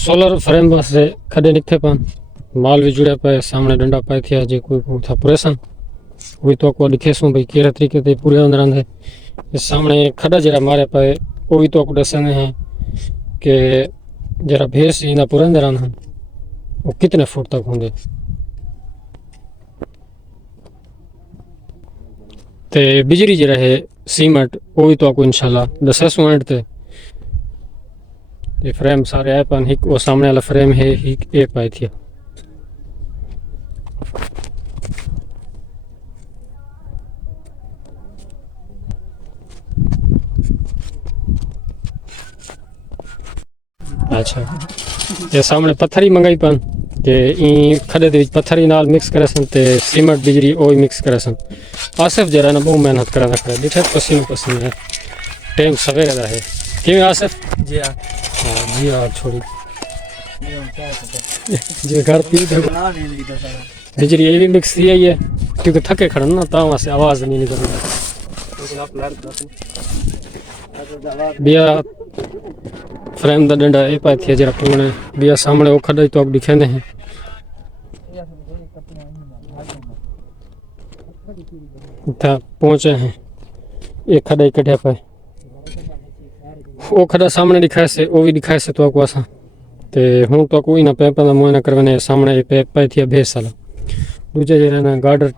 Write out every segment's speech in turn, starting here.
Solar frame वास्ते खड़े निकथे पान माल भी जुड़े पे सामने डंडा पाए थे जे कोई था पुरेसन वही तो को दिखेसू भाई केरा तरीके ते पूरे अंदर अंदर इस सामने खड़ा जरा मारे पे वही तो को दसन है कि जरा भेस इंदा पूरे अंदर आना वो कितने फुट तक होंगे ते बिजली जरा है सीमेंट वो भी तो आपको इंशाल्लाह दससू एंड ते ये फ्रेम सारे है पर हिक वो सामने वाला फ्रेम है हिक एक पाई थी अच्छा ये सामने पत्थर ही मंगाई पान के ई खड़े दे पत्थर नाल मिक्स करे सन ते सीमेंट बिजली ओ मिक्स करे सन आसिफ जरा ना बहुत मेहनत करा रखा है दिखे पसीनो पसीनो है टाइम सवेरे दा है क्यों आसिफ जी हां जी हां छोड़ी जे घर पी दे बिजली ये भी मिक्स थी है क्योंकि थके खड़न ना ता से आवाज नहीं निकल बिया फ्रेम दा डंडा ए पाए थे जरा पुणे बिया सामने वो खड़ा तो अब दिखे नहीं था पहुंचे हैं एक खड़ा इकट्ठे पे वो खड़ा सामने दिखाए से वो भी दिखाए से तो आपको आसा ते हूं तो कोई ना पे पर मोना करने सामने पे पाए थे भेस साला दूजे जरा ना गार्डर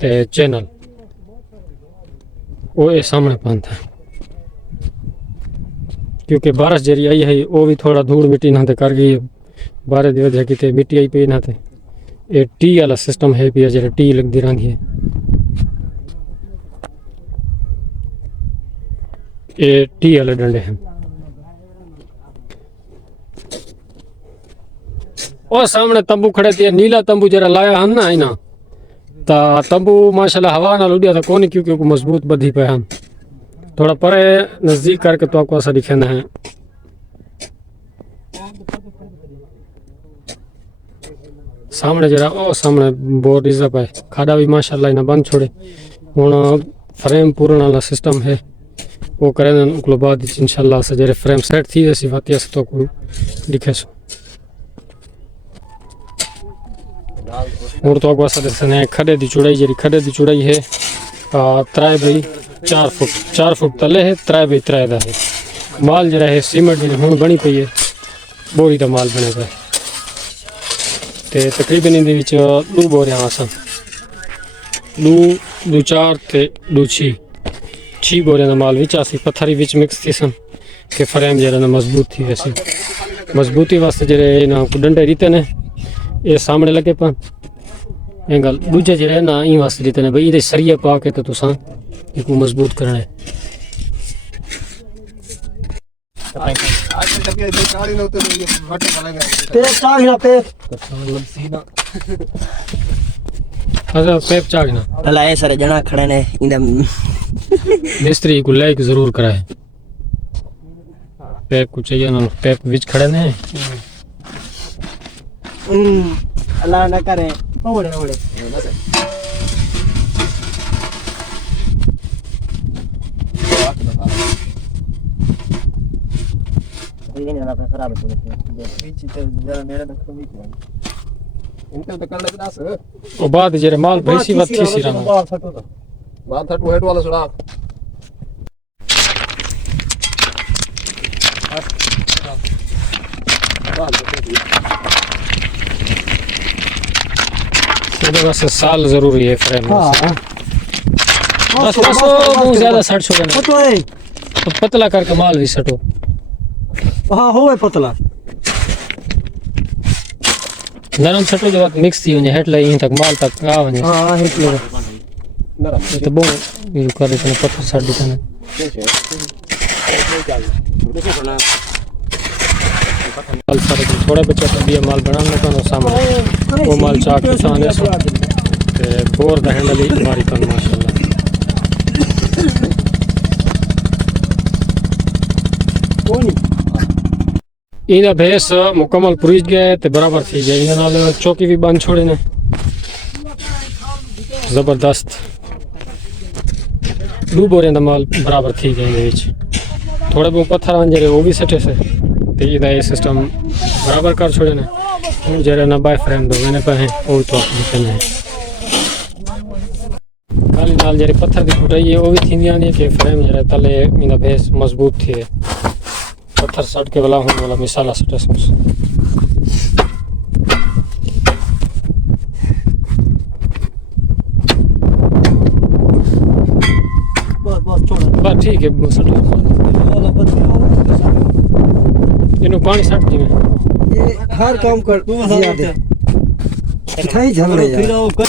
ते चैनल वो ये सामने पान था क्योंकि बारिश जरी आई है वो भी थोड़ा धूल मिट्टी ना कर गई बारिश की वजह की मिट्टी आई पी ना ये टी वाला सिस्टम है भी जरा टी लगती रही है ये टी वाले डंडे हैं और सामने तंबू खड़े थे नीला तंबू जरा लाया हम ना इना ता तंबू माशाल्लाह हवा ना उड़िया था कौन क्योंकि मजबूत बधी पे हम थोड़ा परे नजदीक करके तो आपको ऐसा दिखाना है सामने जरा ओ सामने बोर्ड रिजर्व है खाड़ा भी माशाल्लाह इना बंद छोड़े हुन फ्रेम पूर्ण वाला सिस्टम है वो करें उनको बाद इंशाल्लाह से जरे फ्रेम सेट थी ऐसी बात है तो को दिखे सो और तो आपको ऐसा दिखने खड़े दी चौड़ाई है 3 बाई 4 फुट तले है 3 बाई 3 दा है माल जरा है सीमेंट जी हुन बनी पई है बोरी दा माल बने पे ते तकरीबन इन दे विच 2 बोरियां आसन 2 4 ते 2 6 बोरियां दा माल विच आसी पत्थरी विच मिक्स थी सन के फ्रेम जरा ना मजबूत थी वैसे मजबूती वास्ते जरे ना डंडे रीते ने ये सामने लगे पन एंगल दूजे जरे ना ई वास्ते रीते ने भाई इदे सरिया पा के तो तुसा इको मजबूत करना है पेप चागना भला ऐ सारे जना खड़े ने इंदा मिस्त्री को लाइक जरूर कराए पेप को चाहिए ना पेप विच खड़े ने अल्लाह ना करे ओड़े ये नहीं वाला खराब है बीच ते जरा मेरा नखो भी इनका तो कर लगदा से ओ बाद जरे माल भैसी बात थी सिरा बात थटू हेड वाला सुना इसके वास्ते साल जरूरी है फ्रेम बस बहुत ज्यादा सट छोड़े ना तो पतला करके माल भी सटो हां होवे पतला नरम सटो जो मिक्स थी वने हेड लाइन तक माल तक आ वने हां हेड ले नरम तो बहुत ये कर देते पत्थर सट देते हैं माल सारे थोड़ा बच्चा तो भी माल बनाना का सामान वो माल चाक किसाने से बोर द हैंडल ही हमारी कर माशाल्लाह कोनी इना भैंस मुकम्मल पुरीज गए ते बराबर थी गए इन नाल चौकी भी बंद छोड़े ने जबरदस्त 2 बोरियां दा माल बराबर थी गए विच थोड़े बहुत पत्थर आंजे वो भी सटे से तो ये सिस्टम बराबर कर छोड़े ने हूँ जरा ना बाय फ्रेम दो मैंने पे वो तो दिखने है खाली नाल जरे पत्थर की फुटाई है वो भी थी नहीं कि फ्रेम जरा तले मीना बेस मजबूत थी पत्थर सट के वाला हूँ वाला मिसाला सटे सोच बस छोड़ बस ठीक है इन्हों पानी सट दी में ये हर काम कर दिया दे कितना झल रहा है फिर वो कर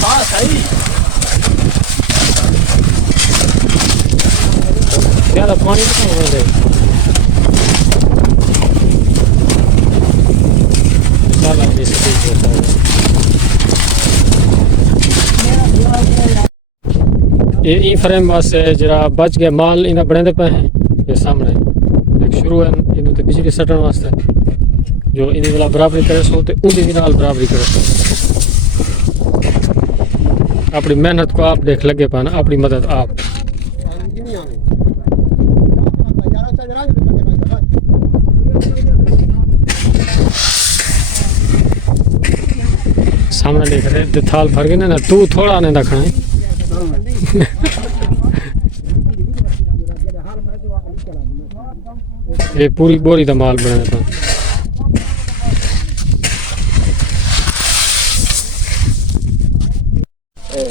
हाँ सही ज़्यादा पानी नहीं हो रहा मिसाला बेस ठीक होता है ये फ्रेम वास्ते जरा बच गया माल इन्हें बने पे हैं ये सामने एक शुरू है इन्हें तो बिजली सटन वास्ते जो इन्हें वाला बराबरी करे सो तो उन्हें नाल बराबरी करे सो अपनी मेहनत को आप देख लगे पाना अपनी मदद आप सामने देख रहे हैं थाल भर गए ना तू थोड़ा नहीं रखना है ये पूरी बोरी का माल बना था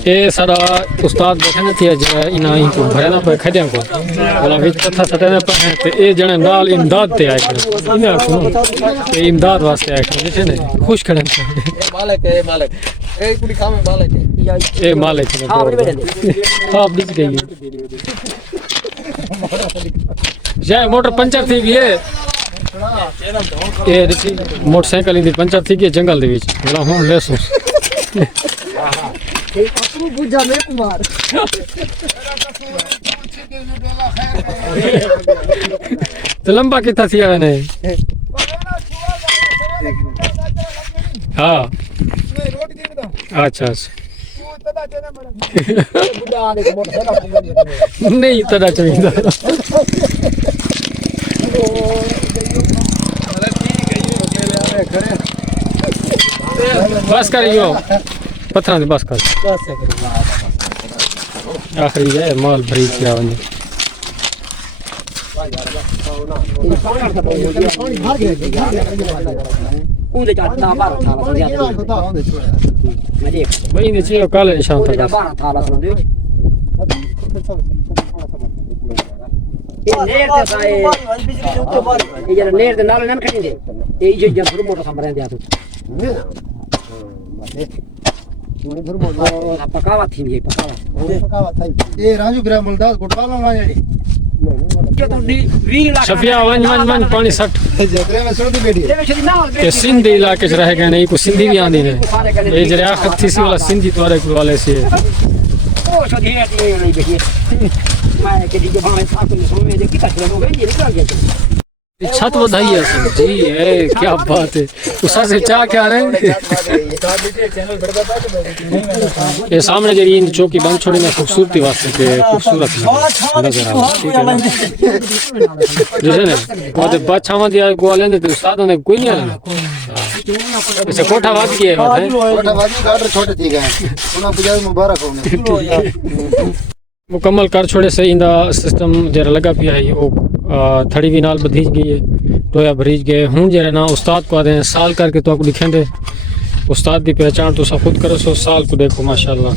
ये सारा उस्ताद बैठे ना थे जो इना ही को भरे ना पे खड़िया को वाला विच पत्थर सटने पे है ते ए जने नाल इमदाद ते आए इने सुनो ये इमदाद वास्ते आए बैठे ने खुश खड़े मालिक है मालिक ए कुड़ी काम है मालिक है ए मालिक ने आप दिख गई जाए मोटर पंचर थी गई है ये देखी मोटरसाइकिल दी पंचर थी गई जंगल दे विच वाला हुन लेसो अपनी बुझा में कुमार तो लंबा कितना थी ने हाँ अच्छा अच्छा नहीं तदा चाहिए बस करियो पत्थर से बस कर आखिरी है माल भरी किया वने भाई ने चाहिए काले निशान तक पकावा थी ये पकावा ये राजू ग्राम मलदास घोटाला ना यानी शफिया वन वन वन पानी सट जगरे में छोड़ दी बेटी के सिंधी इलाके च रह गए नहीं को सिंधी भी आंदी ने ये जरे आखिर थी सी वाला सिंधी द्वारे को वाले से छत बधाई है जी है क्या बात है उसा से चाह क्या रहे ये सामने जरी इन चौकी बंद छोड़ी ना खूबसूरती वास्ते के खूबसूरत नजर आ ठीक है जैसे ने वो बादशाह दिया गोवा लेंदे तो उस्ताद ने कोई नहीं आना इसे कोठा वाद किया है छोटा बाजू गार्डर छोटे थी गए उना पुजारी मुबारक हो मुकम्मल कर छोड़े से इंदा सिस्टम जरा लगा पिया है वो थड़ी भी नाल बधीज गई है टोया भरीज गए हूँ जरा ना उस्ताद को आदे साल करके तो आपको दिखेंगे उस्ताद की पहचान तो सब खुद करो सो साल को देखो माशाल्लाह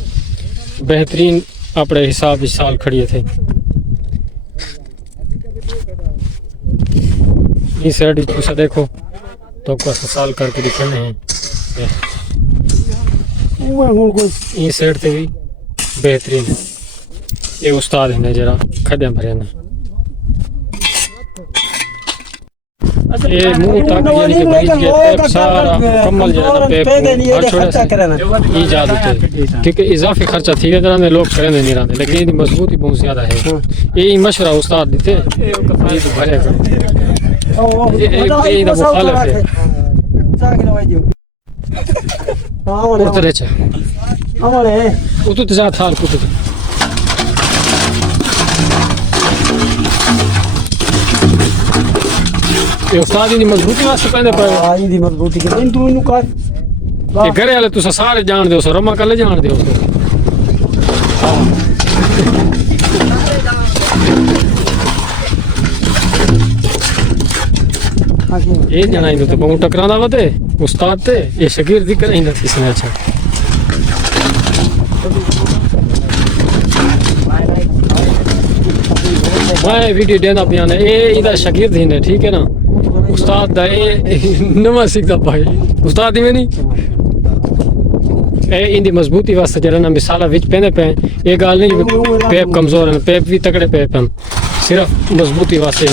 बेहतरीन अपने हिसाब से साल खड़ी थे इस साइड तुसा देखो तो को साल करके दिखेंगे हैं इस साइड से भी बेहतरीन है ये उस्ताद है जरा खड्डे भरे ना ये मुंह तक यानी कि बीच के पेप सारा मुकम्मल जो है ना पेप हर छोड़े से ये जादू थे क्योंकि इजाफी खर्चा थी तरह में लोग करें नहीं रहते लेकिन ये मजबूती बहुत ज़्यादा है ये मशवरा उस्ताद देते ये तो भरे ये मुखालिफ है उठा के लवाई दियो आवड़े उतरे च आवड़े उतु जा थाल कुत ये उस्ताद दी मजबूती वास्ते पेंदे पे आई दी मजबूती के इन तू इनु कर ये घरे वाले तुसा सारे जान दे सो रमा कल जान दे सो ये जना इंदो तो बहु टकरांदा वते उस्ताद ते ये शकीर दी करे इंदा किसने अच्छा मैं वीडियो देना पियाने ए इदा शकीर थीने ठीक है ना उस्ताद दा ए नवा सीखदा भाई उस्ताद ही में नहीं ए इंदी मजबूती वास्ते जरा ना मिसाला विच पेंदे पे ये गाल नहीं पेप कमजोर है पेप भी तगड़े पेप हैं सिर्फ मजबूती वास्ते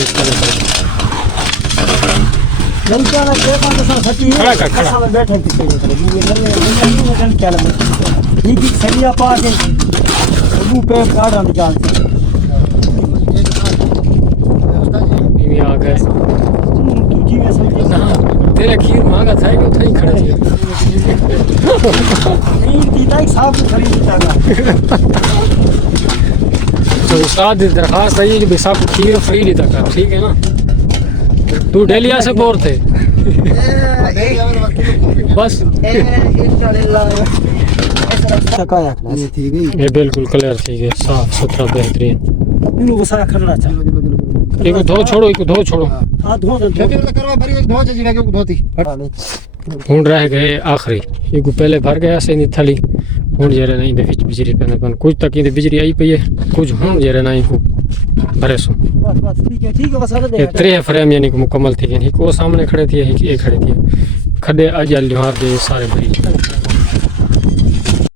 नलका ना के पास सा सच्ची खड़ा कर, खड़ा। में बैठे किसी ने नल क्या लगे ठीक ठीक सरिया पा के वो पे काढ़ा निकाल ये आ गए तू जी में समझ ना तेरा खीर मांगा था कि उठा ही खड़ा थी नहीं तीता एक साहब को खरीद जाएगा तो उस्ताद की दरखास्त है कि भाई साहब खीर फ्री नहीं था ठीक है ना तू डेलिया से बोर थे बस तकाया ये थी गई ये बिल्कुल क्लियर ठीक है साफ सुथरा बेहतरीन इनु वसा खरना चा एक धो छोड़ो एक धो छोड़ो हां धो दे करवा भरी एक धो जी के धोती हूँ रह गए आखिरी एक पहले भर गया से नहीं थली हूँ जरे नहीं दे विच बिजली पे पन कुछ तक इंदी बिजली आई पई है कुछ हूँ जरे नहीं को भरे सो बस ठीक है वसा दे ये त्रे फ्रेम यानी कि मुकम्मल थी यानी कि वो सामने खड़े थे एक ये खड़े थे खड्डे आज लिहार दे सारे भरी